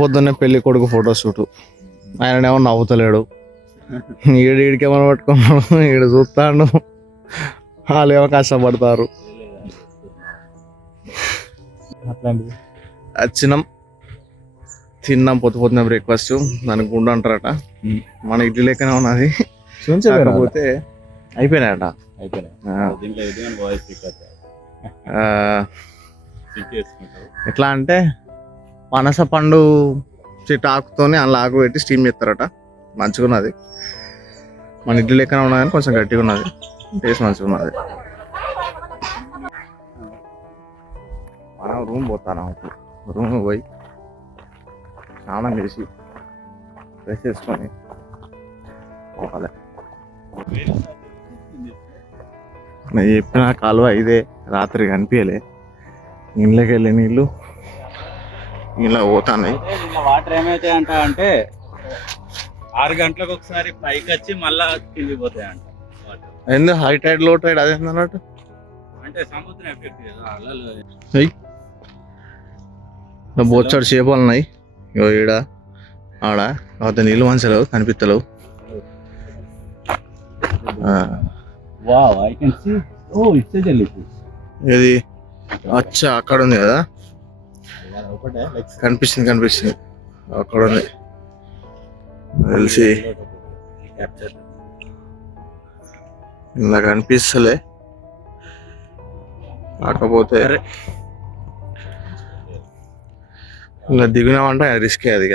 పొద్దున్నే పెళ్లి కొడుకు ఫోటోషూట్. ఆయననేమో నవ్వుతలేడు, ఈడికేమో పట్టుకున్నాడు, ఈడు చూస్తాడు, వాళ్ళు ఏమో కష్టపడతారు. వచ్చినాం, తిన్నాం, పొద్దున్న బ్రేక్ఫాస్ట్. దానికి గుండు అంటారట, మన ఇడ్లీ లెక్కనే ఉన్నది, కాకపోతే అయిపోయినాయట. ఎట్లా అంటే పనస పండు చెట్టు ఆకుతోని అలా ఆకు పెట్టి స్టీమ్ చేస్తారట. మంచిగా ఉన్నది, మన ఇడ్లీ లెక్కనే ఉన్నది కానీ కొంచెం గట్టిగా ఉన్నది, టేస్ట్ మంచిగా ఉన్నది. మనం రూమ్ పోతాను, రూమ్ పోయి స్నానం చేసి ఫ్రెష్ చేసుకొని పోవాలి. నేను చెప్పిన కాలువ ఇదే, రాత్రి కనిపించలే, ఇంట్లోకి వెళ్ళి నీళ్ళు ఇలా పోతాయి. వాటర్ ఏమైతాయి అంట అంటే 6 గంటలకు ఒకసారి పైకి వచ్చి మళ్ళా కింది పోతాయి అంట. ఎందుకు హై టైడ్ లో టైడ్ అదేంది అన్నట్టు అంటే సముద్రం ఎఫెక్ట్ కదా అలలు. బోచ్చాడు చేపలు ఉన్నాయి ఈడ ఆడ, కాకపోతే నీళ్ళు మంచిలేవు, కనిపిస్తలేవు. ఇది అచ్చా అక్కడ ఉంది కదా, కనిపిస్తుంది అక్కడ ఉంది తెలిసి, ఇలా కనిపిస్తలే, కాకపోతే ఇలా దిగినామంటే రిస్కే అది.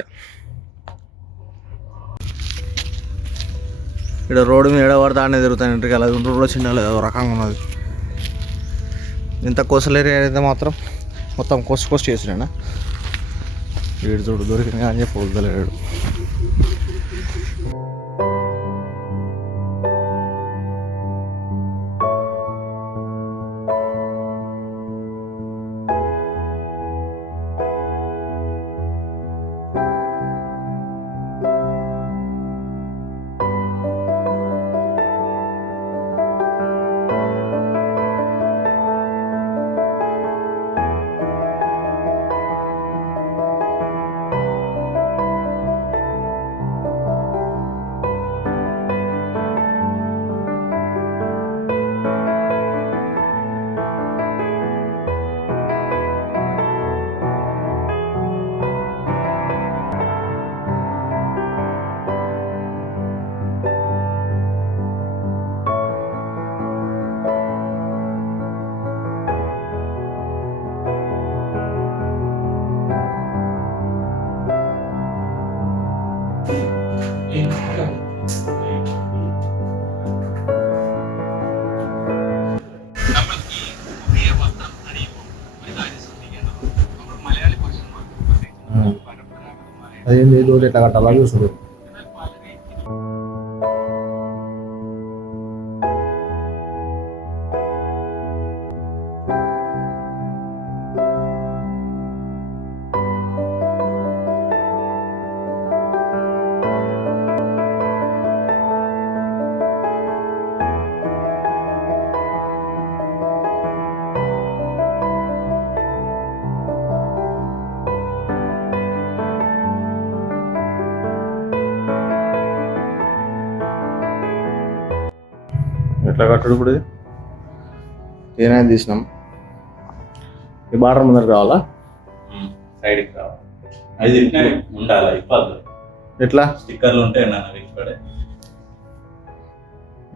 ఇక్కడ రోడ్డు మీద ఏడబడితే ఆడనే తిరుగుతాయి, అలా రోడ్లో చిన్న లేదు రకంగా ఉన్నది. ఇంత కోసలు ఏరియా అయితే మాత్రం మొత్తం కోసి చేసినా వీడు చూడు దొరికిన కానీ చెప్పి వదలలేడు. అదేంది రోజు ఎట్లా కట్టాలా చూసుడు. ఎట్లా కట్టడు ఇప్పుడు, ఏమైనా తీసినాం. ఈ బార్డర్ ముందర కావాలా, సైడ్కి రావాలి, అది ఉండాలి. ఇప్పదు ఎట్లా స్టిక్కర్లు ఉంటాయి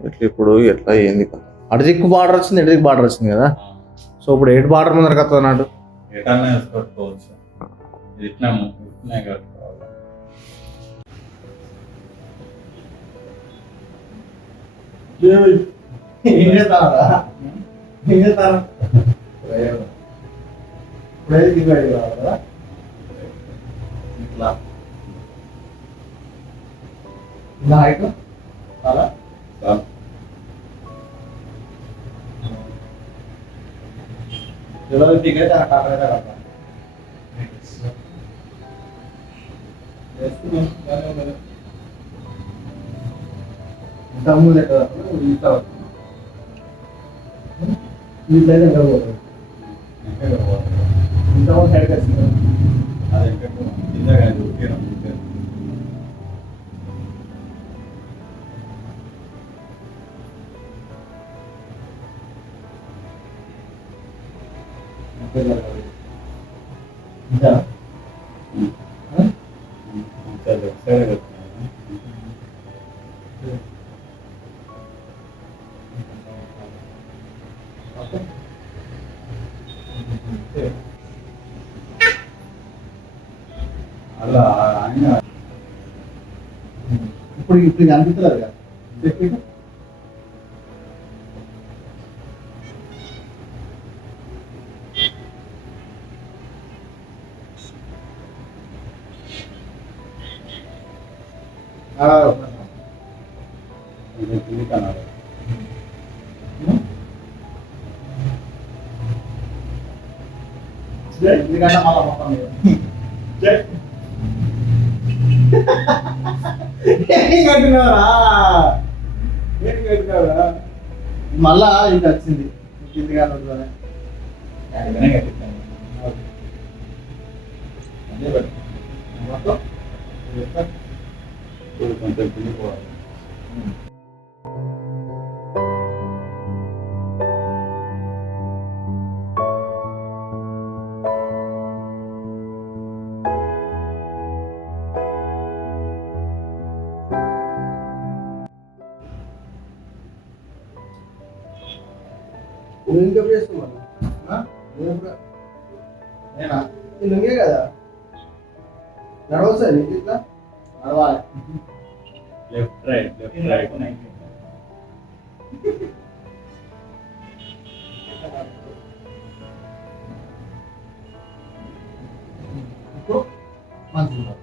ఎట్లా ఇప్పుడు ఎట్లా ఏంది, అటుదిక్కు బార్డర్ వచ్చింది, ఎటుదిక్కు బార్డర్ వచ్చింది కదా. సో ఇప్పుడు ఎటు బార్డర్ ముందర కట్టదు అన్నట్టు, ఎటన్నా వేసుకోవచ్చు. ఇట్లా కట్టుకోవాలి. ఏం చేస్తాను ఇప్పుడైతే దిగాడు కావాలి కదా. ఇట్లా ఇలా హైట్ చాలా ఎవరు దిగైతే ఆ కాకరైతే కడతాను. ఇంతకుముందు ఎక్కడ ఇట్లా వీళ్ళైతే ఇంతకుముందు సైడ్కి వచ్చింది. అలా ఆయన ఇప్పుడు ఇప్పుడు అనిపిస్తున్నారు కదా కన్నారు ఎందుకంటే మళ్ళా మొత్తం కట్టినారా మళ్ళా ఇది వచ్చింది కిందిగా కొంచెం కింది పోవాలి ఇంకా చేస్తున్నా నేనా నువ్వే కదా నడవసా నీకు ఇట్లా నడవాలి లెఫ్ట్ రైట్ ఇప్పుడు మంచిగా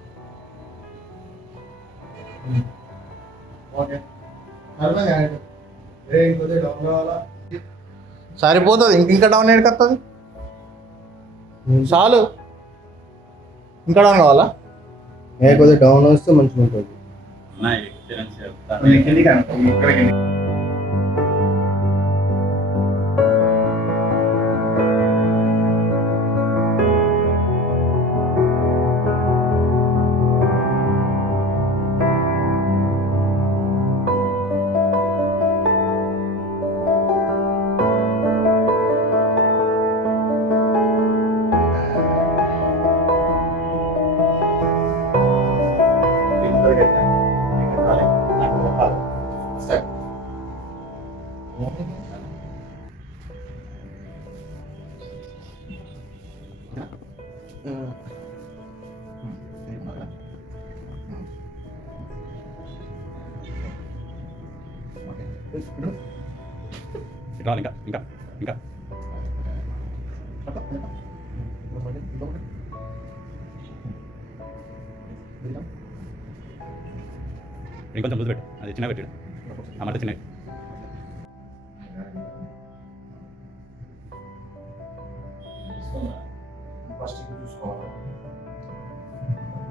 ఓకే ఇంకొద్ది డౌన్ కావాలా సరిపోతుంది ఇంకా డౌన్ ఎక్కడికి వస్తుంది చాలు ఇంకా డౌన్ కావాలా కొద్దిగా డౌన్ వస్తే మంచిగా ఉంటుంది ఇక్కడికి ఇంకా ఇంకా ఇంకా ఇంకొంచెం ముందు పెట్టు అది చిన్న పెట్టాడు అమర్త చిన్న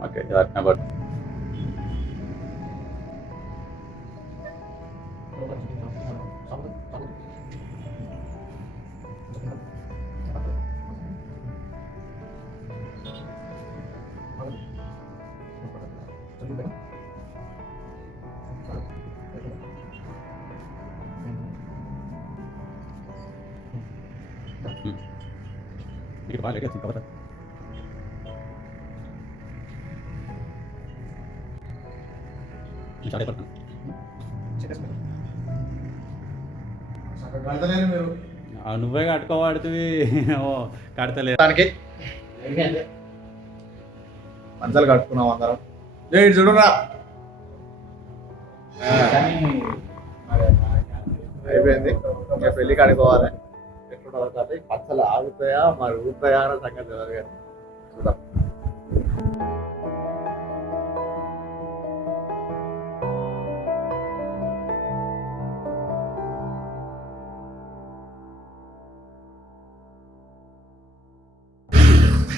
okay about Ini kepala dia singkat banget. Misalnya pernah. కడతలేరు మీరు నువ్వే కట్టుకోబడుతుంది కడతలేదు దానికి మంచాలు కట్టుకున్నాం అందరం చూడరా అయిపోయింది ఇంకా పెళ్లి కడుకోవాలి ఎట్లుంటుందో కాబట్టి పచ్చలు ఆగుతాయా మరి ఊగుతాయా అనే సంగతి తెలియదు కానీ చూద్దాం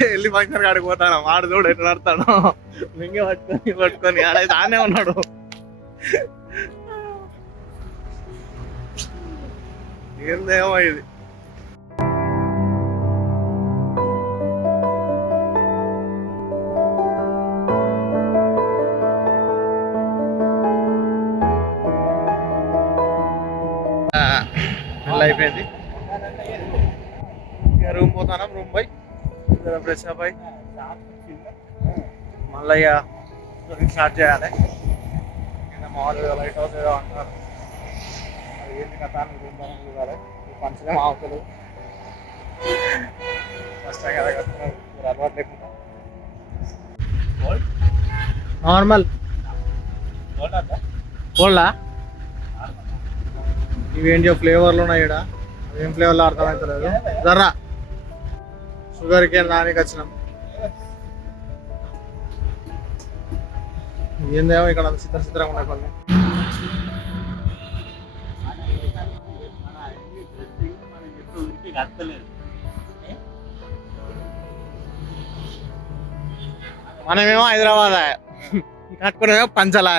వెళ్ళి ఫంక్షన్ కాడికి పోతాను వాడు చూడు ఎట్లా నడతాను మింగి పట్టుకొని ఆడైతే ఆనే ఉన్నాడు ఏందేమో ఇది అయిపోయింది. ఇక రూమ్ పోతాను, రూమ్ పోయి ఫ్రెష్ అప్ అయి మళ్ళీ ఇక స్టార్ట్ చేయాలి. కింద మామూలుగా లైట్ హౌస్ ఏదో అంటారు, అది ఏంటి కథ అని రూమ్ పైన చూడాలి. పంచలే ఆవుతలు ఫస్ట్ టైం కదా కట్టుకున్నారు, మీరు అలవాటు లేకుండా. నార్మల్ కోల్డా ఇవేంటి ఫ్లేవర్లు ఉన్నాయి ఇక్కడ, ఏం ఫ్లేవర్లో అర్థమవుతలేదు. జర్రా షుగర్ కేన్ దానికి వచ్చినాం. ఏందేమో ఇక్కడ చిత్రంగా ఉన్నాయి కొన్ని. మనమేమో హైదరాబాద్ కట్టుకునేమో పంచలా.